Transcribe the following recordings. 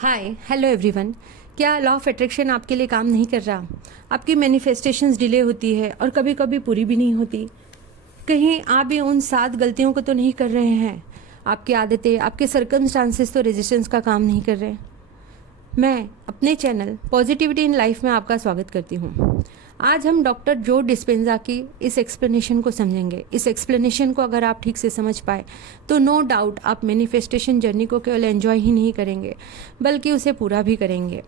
Hi hello everyone. क्या law of attraction आपके लिए काम नहीं कर रहा? आपकी मैनिफेस्टेशंस डिले होती है और कभी कभी पूरी भी नहीं होती। कहीं आप भी उन 7 गलतियों को तो नहीं कर रहे हैं? आपकी आदतें, आपके सर्कमस्टांसेस तो रेजिस्टेंस का काम नहीं कर रहे। मैं अपने चैनल पॉजिटिविटी इन लाइफ में आपका स्वागत करती हूँ। आज हम डॉक्टर जो डिस्पेंजा की इस एक्सप्लेनेशन को समझेंगे। इस एक्सप्लेनेशन को अगर आप ठीक से समझ पाए तो नो डाउट आप मैनिफेस्टेशन जर्नी को केवल एंजॉय ही नहीं करेंगे बल्कि उसे पूरा भी करेंगे।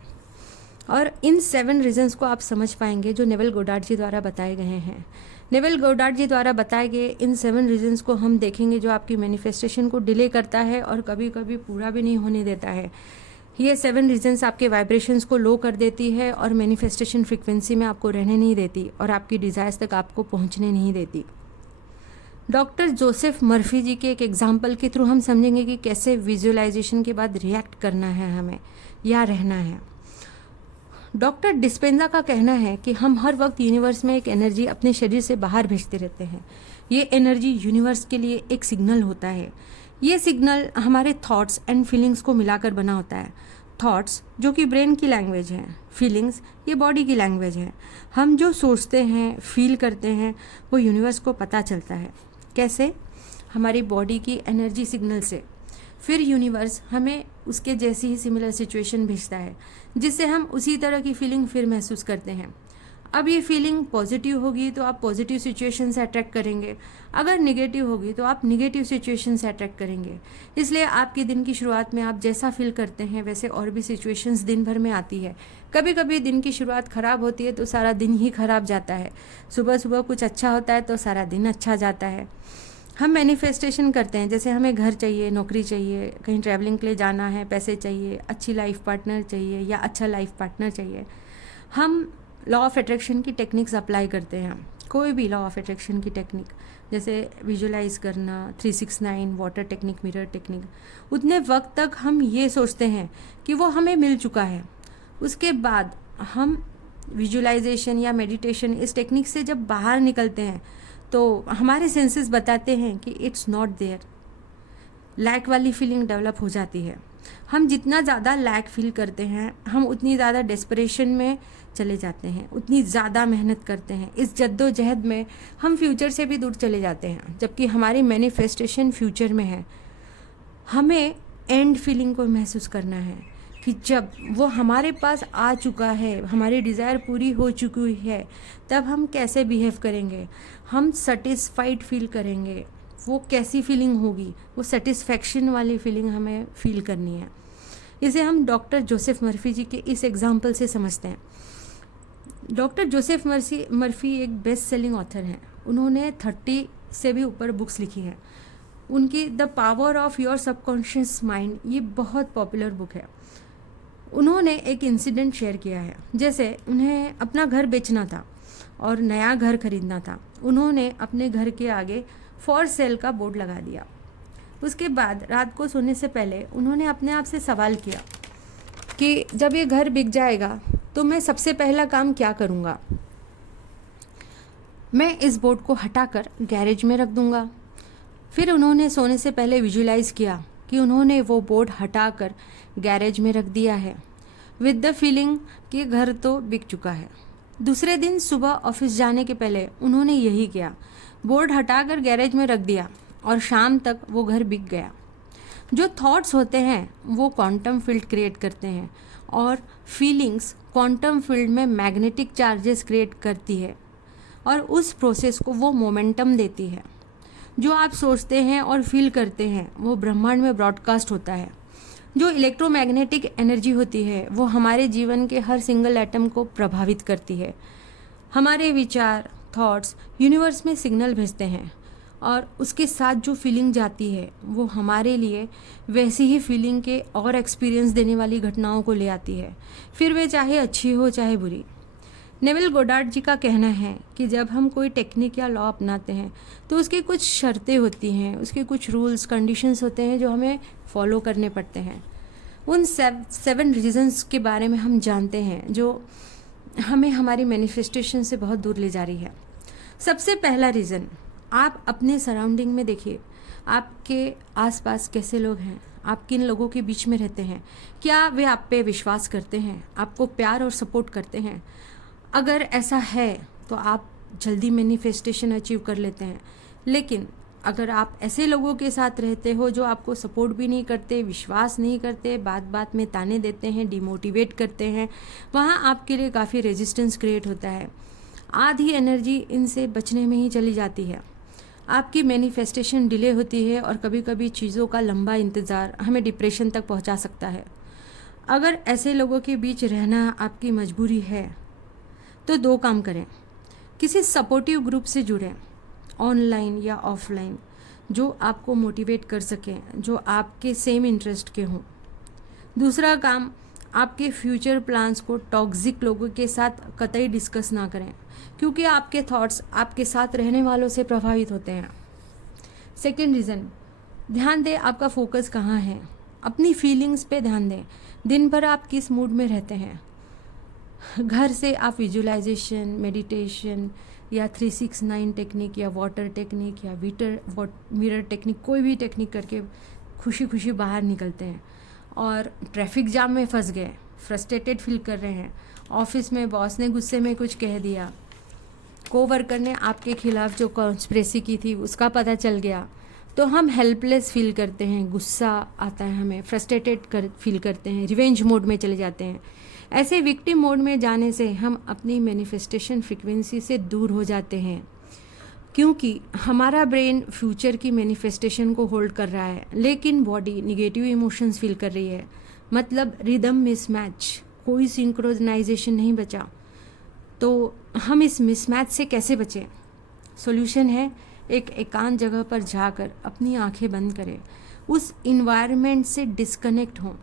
और इन 7 रीजंस को आप समझ पाएंगे जो नेवल गोडार्ड जी द्वारा बताए गए हैं। नेवल गोडार्ड जी द्वारा बताए गए इन 7 रीजंस को हम देखेंगे जो आपकी मैनिफेस्टेशन को डिले करता है और कभी कभी पूरा भी नहीं होने देता है। ये 7 रीजंस आपके वाइब्रेशंस को लो कर देती है और मैनिफेस्टेशन फ्रीक्वेंसी में आपको रहने नहीं देती और आपकी डिज़ायर्स तक आपको पहुंचने नहीं देती। डॉक्टर जोसेफ मर्फी जी के एक एग्जाम्पल के थ्रू हम समझेंगे कि कैसे विजुअलाइजेशन के बाद रिएक्ट करना है हमें या रहना है। डॉक्टर डिस्पेंजा का कहना है कि हम हर वक्त यूनिवर्स में एक एनर्जी अपने शरीर से बाहर भेजते रहते हैं। ये एनर्जी यूनिवर्स के लिए एक सिग्नल होता है। ये सिग्नल हमारे थॉट्स एंड फीलिंग्स को मिलाकर बना होता है। थॉट्स जो कि ब्रेन की लैंग्वेज है, फीलिंग्स ये बॉडी की लैंग्वेज है। हम जो सोचते हैं, फील करते हैं वो यूनिवर्स को पता चलता है। कैसे? हमारी बॉडी की एनर्जी सिग्नल से। फिर यूनिवर्स हमें उसके जैसी ही सिमिलर सिचुएशन भेजता है जिससे हम उसी तरह की फीलिंग फिर महसूस करते हैं। अब ये फीलिंग पॉजिटिव होगी तो आप पॉजिटिव सिचुएशन से अट्रैक्ट करेंगे, अगर निगेटिव होगी तो आप निगेटिव सिचुएशन से अट्रैक्ट करेंगे। इसलिए आपके दिन की शुरुआत में आप जैसा फील करते हैं वैसे और भी सिचुएशंस दिन भर में आती है। कभी कभी दिन की शुरुआत ख़राब होती है तो सारा दिन ही ख़राब जाता है। सुबह सुबह कुछ अच्छा होता है तो सारा दिन अच्छा जाता है। हम मैनिफेस्टेशन करते हैं, जैसे हमें घर चाहिए, नौकरी चाहिए, कहीं ट्रैवलिंग के लिए जाना है, पैसे चाहिए, अच्छी लाइफ पार्टनर चाहिए या अच्छा लाइफ पार्टनर चाहिए। हम लॉ ऑफ अट्रैक्शन की टेक्निक्स अप्लाई करते हैं। कोई भी लॉ ऑफ अट्रैक्शन की टेक्निक, जैसे विजुलाइज करना, 369, वाटर टेक्निक, मिरर टेक्निक, उतने वक्त तक हम ये सोचते हैं कि वो हमें मिल चुका है। उसके बाद हम विजुलाइजेशन या मेडिटेशन इस टेक्निक से जब बाहर निकलते हैं तो हमारे सेंसेस बताते हैं कि इट्स नॉट देयर। लैक वाली फीलिंग डेवलप हो जाती है। हम जितना ज़्यादा लैक फील करते हैं हम उतनी ज़्यादा डेस्परेशन में चले जाते हैं, उतनी ज़्यादा मेहनत करते हैं। इस जद्दोजहद में हम फ्यूचर से भी दूर चले जाते हैं, जबकि हमारी मैनिफेस्टेशन फ्यूचर में है। हमें एंड फीलिंग को महसूस करना है कि जब वो हमारे पास आ चुका है, हमारी डिज़ायर पूरी हो चुकी है, तब हम कैसे बिहेव करेंगे। हम सेटिस्फाइड फील करेंगे। वो कैसी फीलिंग होगी? वो सेटिस्फैक्शन वाली फीलिंग हमें फील करनी है। इसे हम डॉक्टर जोसेफ मर्फी जी के इस एग्जाम्पल से समझते हैं। डॉक्टर जोसेफ मर्फी एक बेस्ट सेलिंग ऑथर हैं। उन्होंने 30 से भी ऊपर बुक्स लिखी हैं। उनकी the power of your subconscious mind ये बहुत पॉपुलर बुक है। उन्होंने एक इंसिडेंट शेयर किया है। जैसे उन्हें अपना घर बेचना था और नया घर खरीदना था। उन्होंने अपने घर के आगे फॉर सेल का बोर्ड लगा दिया। उसके बाद रात को सोने से पहले उन्होंने अपने आप से सवाल किया कि जब ये घर बिक जाएगा तो मैं सबसे पहला काम क्या करूँगा। मैं इस बोर्ड को हटाकर गैरेज में रख दूँगा। फिर उन्होंने सोने से पहले विजुलाइज किया कि उन्होंने वो बोर्ड हटाकर गैरेज में रख दिया है विद द फीलिंग कि घर तो बिक चुका है। दूसरे दिन सुबह ऑफिस जाने के पहले उन्होंने यही किया, बोर्ड हटाकर गैरेज में रख दिया और शाम तक वो घर बिक गया। जो थॉट्स होते हैं वो क्वांटम फील्ड क्रिएट करते हैं और फीलिंग्स क्वांटम फील्ड में मैग्नेटिक चार्जेस क्रिएट करती है और उस प्रोसेस को वो मोमेंटम देती है। जो आप सोचते हैं और फील करते हैं वो ब्रह्मांड में ब्रॉडकास्ट होता है। जो इलेक्ट्रोमैग्नेटिक एनर्जी होती है वो हमारे जीवन के हर सिंगल एटम को प्रभावित करती है। हमारे विचार, थॉट्स यूनिवर्स में सिग्नल भेजते हैं और उसके साथ जो फीलिंग जाती है वो हमारे लिए वैसी ही फीलिंग के और एक्सपीरियंस देने वाली घटनाओं को ले आती है, फिर वे चाहे अच्छी हो चाहे बुरी। नेवल गोडार्ड जी का कहना है कि जब हम कोई टेक्निक या लॉ अपनाते हैं तो उसकी कुछ शर्तें होती हैं, उसके कुछ रूल्स कंडीशंस होते हैं जो हमें फॉलो करने पड़ते हैं। उन 7 रीजंस के बारे में हम जानते हैं जो हमें हमारी मैनिफेस्टेशन से बहुत दूर ले जा रही है। सबसे पहला रीज़न, आप अपने सराउंडिंग में देखिए, आपके आसपास कैसे लोग हैं, आप किन लोगों के बीच में रहते हैं, क्या वे आप पे विश्वास करते हैं, आपको प्यार और सपोर्ट करते हैं। अगर ऐसा है तो आप जल्दी मैनिफेस्टेशन अचीव कर लेते हैं। लेकिन अगर आप ऐसे लोगों के साथ रहते हो जो आपको सपोर्ट भी नहीं करते, विश्वास नहीं करते, बात बात में ताने देते हैं, डिमोटिवेट करते हैं, वहाँ आपके लिए काफ़ी रेजिस्टेंस क्रिएट होता है। आधी एनर्जी इनसे बचने में ही चली जाती है। आपकी मैनिफेस्टेशन डिले होती है और कभी कभी चीज़ों का लंबा इंतज़ार हमें डिप्रेशन तक पहुंचा सकता है। अगर ऐसे लोगों के बीच रहना आपकी मजबूरी है तो 2 काम करें। किसी सपोर्टिव ग्रुप से जुड़ें, ऑनलाइन या ऑफलाइन, जो आपको मोटिवेट कर सकें, जो आपके सेम इंटरेस्ट के हों। दूसरा काम, आपके फ्यूचर प्लान्स को टॉक्सिक लोगों के साथ कतई डिस्कस ना करें, क्योंकि आपके थॉट्स आपके साथ रहने वालों से प्रभावित होते हैं। सेकेंड रीज़न, ध्यान दें आपका फोकस कहाँ है। अपनी फीलिंग्स पे ध्यान दें। दिन भर आप किस मूड में रहते हैं। घर से आप विजुअलाइजेशन, मेडिटेशन या 369 टेक्निक या वाटर टेक्निक या मिरर टेक्निक, कोई भी टेक्निक करके खुशी खुशी बाहर निकलते हैं। और ट्रैफिक जाम में फंस गए, फ्रस्ट्रेटेड फील कर रहे हैं, ऑफिस में बॉस ने गुस्से में कुछ कह दिया, कोवर्कर ने आपके खिलाफ जो कॉन्स्पिरेसी की थी उसका पता चल गया, तो हम हेल्पलेस फील करते हैं, गुस्सा आता है हमें, फ्रस्ट्रेटेड फील करते हैं, रिवेंज मोड में चले जाते हैं। ऐसे विक्टिम मोड में जाने से हम अपनी मैनिफेस्टेशन फ्रीक्वेंसी से दूर हो जाते हैं, क्योंकि हमारा ब्रेन फ्यूचर की मैनिफेस्टेशन को होल्ड कर रहा है, लेकिन बॉडी निगेटिव इमोशंस फील कर रही है। मतलब रिदम मिसमैच, कोई सिंक्रोनाइजेशन नहीं बचा। तो हम इस मिसमैच से कैसे बचें? सॉल्यूशन है, एक एकांत जगह पर जाकर अपनी आंखें बंद करें, उस इन्वायरमेंट से डिस्कनेक्ट हों।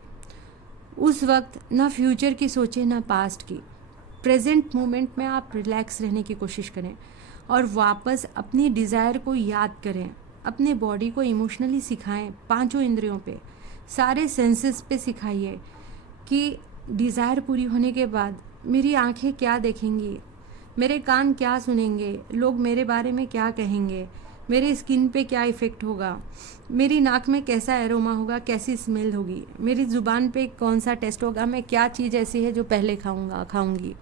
उस वक्त ना फ्यूचर की सोचें ना पास्ट की। प्रेजेंट मोमेंट में आप रिलैक्स रहने की कोशिश करें और वापस अपनी डिज़ायर को याद करें। अपने बॉडी को इमोशनली सिखाएं, 5 इंद्रियों पे, सारे सेंसेस पे सिखाइए कि डिज़ायर पूरी होने के बाद मेरी आंखें क्या देखेंगी, मेरे कान क्या सुनेंगे, लोग मेरे बारे में क्या कहेंगे, मेरे स्किन पे क्या इफ़ेक्ट होगा, मेरी नाक में कैसा एरोमा होगा, कैसी स्मेल होगी, मेरी ज़ुबान पे कौन सा टेस्ट होगा, मैं क्या चीज़ ऐसी है जो पहले खाऊंगी,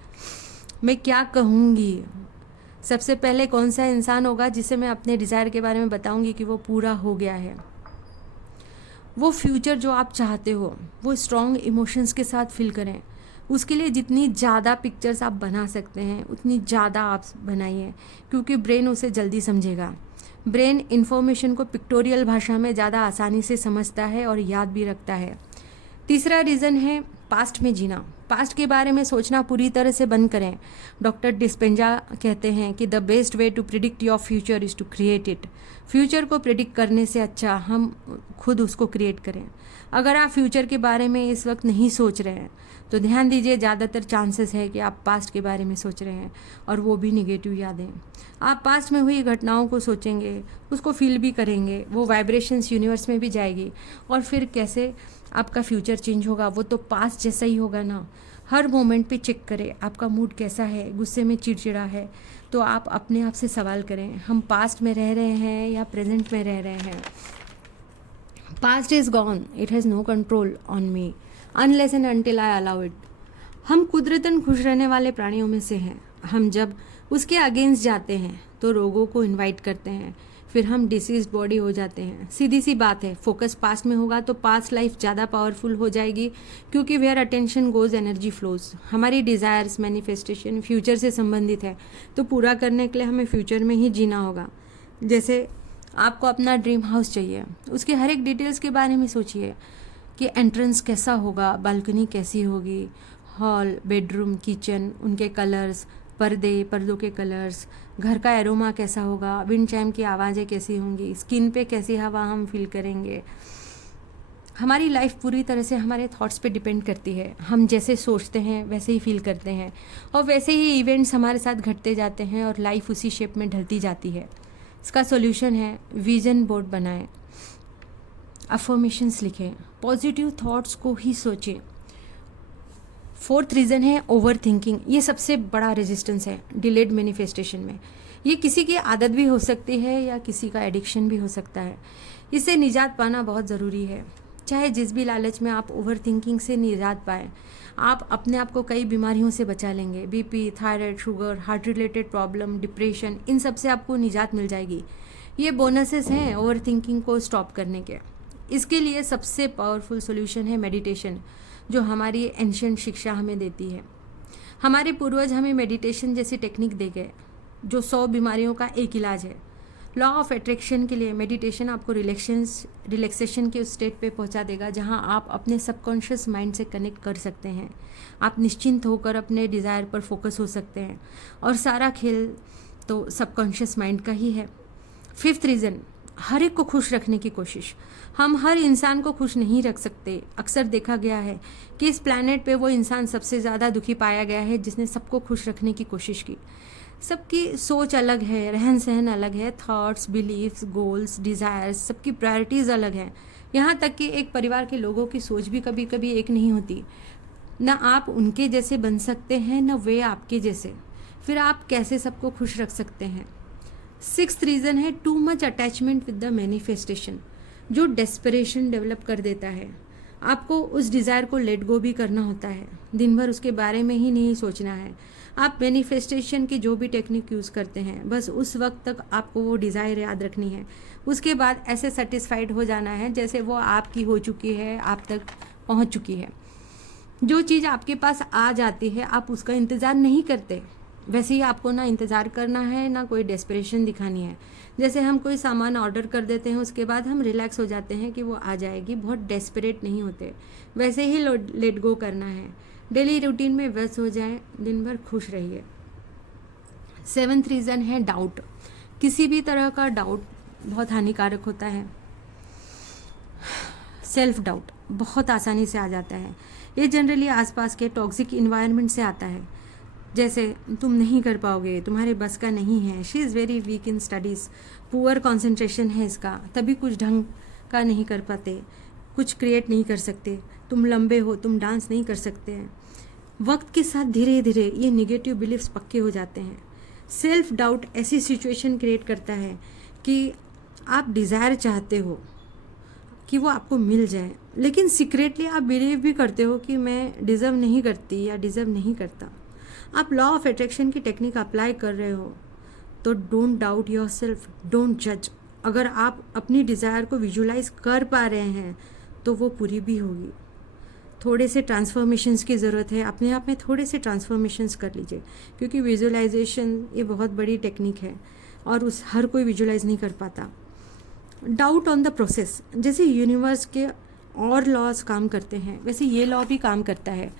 मैं क्या कहूँगी, सबसे पहले कौन सा इंसान होगा जिसे मैं अपने डिज़ायर के बारे में बताऊँगी कि वो पूरा हो गया है। वो फ्यूचर जो आप चाहते हो वो स्ट्रॉन्ग इमोशंस के साथ फील करें। उसके लिए जितनी ज़्यादा पिक्चर्स आप बना सकते हैं उतनी ज़्यादा आप बनाइए, क्योंकि ब्रेन उसे जल्दी समझेगा। ब्रेन इन्फॉर्मेशन को पिक्टोरियल भाषा में ज़्यादा आसानी से समझता है और याद भी रखता है। तीसरा रीज़न है पास्ट में जीना। पास्ट के बारे में सोचना पूरी तरह से बंद करें। डॉक्टर डिस्पेंजा कहते हैं कि the best way to predict your future is to create it. Future को प्रिडिक्ट करने से अच्छा हम खुद उसको क्रिएट करें। अगर आप फ्यूचर के बारे में इस वक्त नहीं सोच रहे हैं तो ध्यान दीजिए, ज़्यादातर चांसेस है कि आप पास्ट के बारे में सोच रहे हैं, और वो भी निगेटिव यादें। आप पास्ट में हुई घटनाओं को सोचेंगे, उसको फील भी करेंगे, वो वाइब्रेशंस यूनिवर्स में भी जाएगी, और फिर कैसे आपका फ्यूचर चेंज होगा, वो तो पास्ट जैसा ही होगा ना। हर मोमेंट पे चेक करें आपका मूड कैसा है, गुस्से में चिड़चिड़ा है तो आप अपने आप से सवाल करें, हम पास्ट में रह रहे हैं या प्रेजेंट में रह रहे हैं। Past is gone, it has no control on me unless and until I allow it. हम कुदरतन खुश रहने वाले प्राणियों में से हैं। हम जब उसके अगेंस्ट जाते हैं तो रोगों को इनवाइट करते हैं, फिर हम डिसीज बॉडी हो जाते हैं। सीधी सी बात है, फोकस पास्ट में होगा तो पास्ट लाइफ ज़्यादा पावरफुल हो जाएगी, क्योंकि where attention goes energy flows. हमारी डिज़ायर्स मैनिफेस्टेशन फ्यूचर से संबंधित है, तो पूरा करने के लिए हमें फ्यूचर में ही जीना होगा। जैसे आपको अपना ड्रीम हाउस चाहिए, उसके हर एक डिटेल्स के बारे में सोचिए कि एंट्रेंस कैसा होगा, बालकनी कैसी होगी, हॉल, बेडरूम, किचन, उनके कलर्स, पर्दों के कलर्स, घर का एरोमा कैसा होगा, विंड चाइम की आवाज़ें कैसी होंगी, स्किन पे कैसी हवा हम फील करेंगे। हमारी लाइफ पूरी तरह से हमारे थॉट्स पे डिपेंड करती है। हम जैसे सोचते हैं वैसे ही फील करते हैं, और वैसे ही इवेंट्स हमारे साथ घटते जाते हैं और लाइफ उसी शेप में ढलती जाती है। इसका सॉल्यूशन है विजन बोर्ड बनाएं, अफर्मेशंस लिखें, पॉजिटिव थॉट्स को ही सोचें। फोर्थ रीज़न है ओवर थिंकिंग। ये सबसे बड़ा रेजिस्टेंस है डिलेड मैनिफेस्टेशन में। ये किसी की आदत भी हो सकती है या किसी का एडिक्शन भी हो सकता है। इससे निजात पाना बहुत ज़रूरी है। चाहे जिस भी लालच में आप ओवर थिंकिंग से निजात पाएँ, आप अपने आप को कई बीमारियों से बचा लेंगे। BP, thyroid, sugar, heart related problem, depression, इन सब से आपको निजात मिल जाएगी। ये बोनसेस हैं ओवर थिंकिंग को स्टॉप करने के। इसके लिए सबसे पावरफुल सॉल्यूशन है मेडिटेशन, जो हमारी एंशिएंट शिक्षा हमें देती है। हमारे पूर्वज हमें मेडिटेशन जैसी टेक्निक दे गए, जो 100 बीमारियों का एक इलाज है। लॉ ऑफ अट्रैक्शन के लिए मेडिटेशन आपको रिलैक्सेशन के उस स्टेट पे पहुंचा देगा जहां आप अपने सबकॉन्शियस माइंड से कनेक्ट कर सकते हैं। आप निश्चिंत होकर अपने डिज़ायर पर फोकस हो सकते हैं, और सारा खेल तो सबकॉन्शियस माइंड का ही है। 5th रीज़न, हर एक को खुश रखने की कोशिश। हम हर इंसान को खुश नहीं रख सकते। अक्सर देखा गया है कि इस प्लैनेट पे वो इंसान सबसे ज़्यादा दुखी पाया गया है जिसने सबको खुश रखने की कोशिश की। सबकी सोच अलग है, रहन सहन अलग है, थॉट्स, बिलीफ्स, गोल्स, डिज़ायर्स, सबकी प्रायोरिटीज़ अलग हैं। यहाँ तक कि एक परिवार के लोगों की सोच भी कभी कभी एक नहीं होती। ना आप उनके जैसे बन सकते हैं, ना वे आपके जैसे। फिर आप कैसे सबको खुश रख सकते हैं? 6th रीज़न है too much attachment with the manifestation, जो डेस्परेशन डेवलप कर देता है। आपको उस डिज़ायर को लेट गो भी करना होता है। दिन भर उसके बारे में ही नहीं सोचना है। आप मैनिफेस्टेशन की जो भी टेक्निक यूज़ करते हैं, बस उस वक्त तक आपको वो डिज़ायर याद रखनी है। उसके बाद ऐसे सेटिस्फाइड हो जाना है जैसे वो आपकी हो चुकी है, आप तक पहुंच चुकी है। जो चीज़ आपके पास आ जाती है, आप उसका इंतज़ार नहीं करते। वैसे ही आपको ना इंतज़ार करना है, ना कोई डेस्परेशन दिखानी है। जैसे हम कोई सामान ऑर्डर कर देते हैं, उसके बाद हम रिलैक्स हो जाते हैं कि वो आ जाएगी, बहुत डेस्परेट नहीं होते। वैसे ही लेट गो करना है। डेली रूटीन में व्यस्त हो जाएं, दिन भर खुश रहिए। 7th रीज़न है डाउट। किसी भी तरह का डाउट बहुत हानिकारक होता है। सेल्फ डाउट बहुत आसानी से आ जाता है। ये जनरली आसपास के टॉक्सिक इन्वायरमेंट से आता है, जैसे तुम नहीं कर पाओगे, तुम्हारे बस का नहीं है, she is very weak in studies, poor concentration है इसका, तभी कुछ ढंग का नहीं कर पाते, कुछ क्रिएट नहीं कर सकते, तुम लंबे हो, तुम डांस नहीं कर सकते हैं। वक्त के साथ धीरे धीरे ये निगेटिव बिलीफ्स पक्के हो जाते हैं। सेल्फ डाउट ऐसी सिचुएशन क्रिएट करता है कि आप डिज़ायर चाहते हो कि वो आपको मिल जाए, लेकिन सीक्रेटली आप बिलीव भी करते हो कि मैं डिज़र्व नहीं करती या डिज़र्व नहीं करता। आप लॉ ऑफ अट्रैक्शन की टेक्निक अप्लाई कर रहे हो तो don't doubt your self, don't जज। अगर आप अपनी डिज़ायर को विजुलाइज कर पा रहे हैं तो वो पूरी भी होगी। थोड़े से ट्रांसफॉर्मेशंस की ज़रूरत है, अपने आप में थोड़े से ट्रांसफॉर्मेशंस कर लीजिए, क्योंकि विजुलाइजेशन ये बहुत बड़ी टेक्निक है और उस हर कोई विजुलाइज नहीं कर पाता। डाउट ऑन द प्रोसेस, जैसे यूनिवर्स के और लॉज काम करते हैं वैसे ये लॉ भी काम करता है।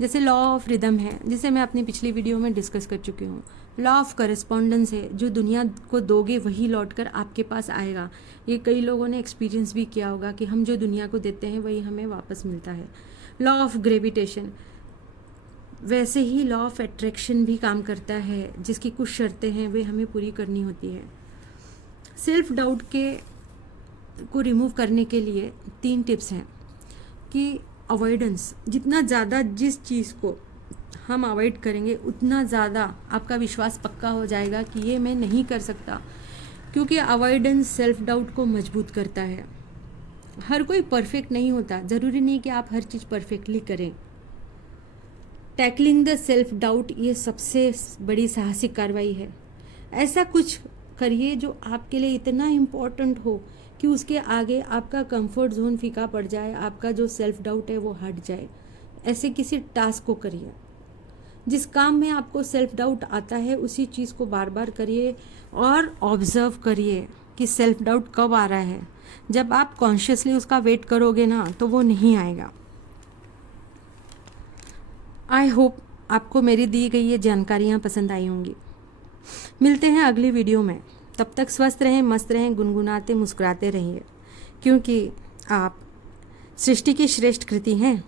जैसे लॉ ऑफ रिदम है, जिसे मैं अपनी पिछली वीडियो में डिस्कस कर चुकी हूँ। लॉ ऑफ करस्पॉन्डेंस है, जो दुनिया को दोगे वही लौटकर आपके पास आएगा। ये कई लोगों ने एक्सपीरियंस भी किया होगा कि हम जो दुनिया को देते हैं वही हमें वापस मिलता है। लॉ ऑफ ग्रेविटेशन, वैसे ही लॉ ऑफ अट्रैक्शन भी काम करता है, जिसकी कुछ शर्तें हैं वे हमें पूरी करनी होती है। सेल्फ डाउट को रिमूव करने के लिए 3 टिप्स हैं कि अवॉइडेंस, जितना ज़्यादा जिस चीज़ को हम अवॉइड करेंगे उतना ज़्यादा आपका विश्वास पक्का हो जाएगा कि ये मैं नहीं कर सकता, क्योंकि अवॉइडेंस सेल्फ डाउट को मजबूत करता है। हर कोई परफेक्ट नहीं होता, ज़रूरी नहीं कि आप हर चीज़ परफेक्टली करें। टैकलिंग द सेल्फ डाउट ये सबसे बड़ी साहसिक कार्रवाई है। ऐसा कुछ करिए जो आपके लिए इतना इम्पोर्टेंट हो कि उसके आगे आपका कंफर्ट जोन फीका पड़ जाए, आपका जो सेल्फ डाउट है वो हट जाए। ऐसे किसी टास्क को करिए। जिस काम में आपको सेल्फ डाउट आता है उसी चीज़ को बार बार करिए और ऑब्जर्व करिए कि सेल्फ डाउट कब आ रहा है। जब आप कॉन्शियसली उसका वेट करोगे ना तो वो नहीं आएगा। आई होप आपको मेरी दी गई ये जानकारियाँ पसंद आई होंगी। मिलते हैं अगली वीडियो में। तब तक स्वस्थ रहें, मस्त रहें, गुनगुनाते मुस्कुराते रहिए, क्योंकि आप सृष्टि की श्रेष्ठ कृति हैं।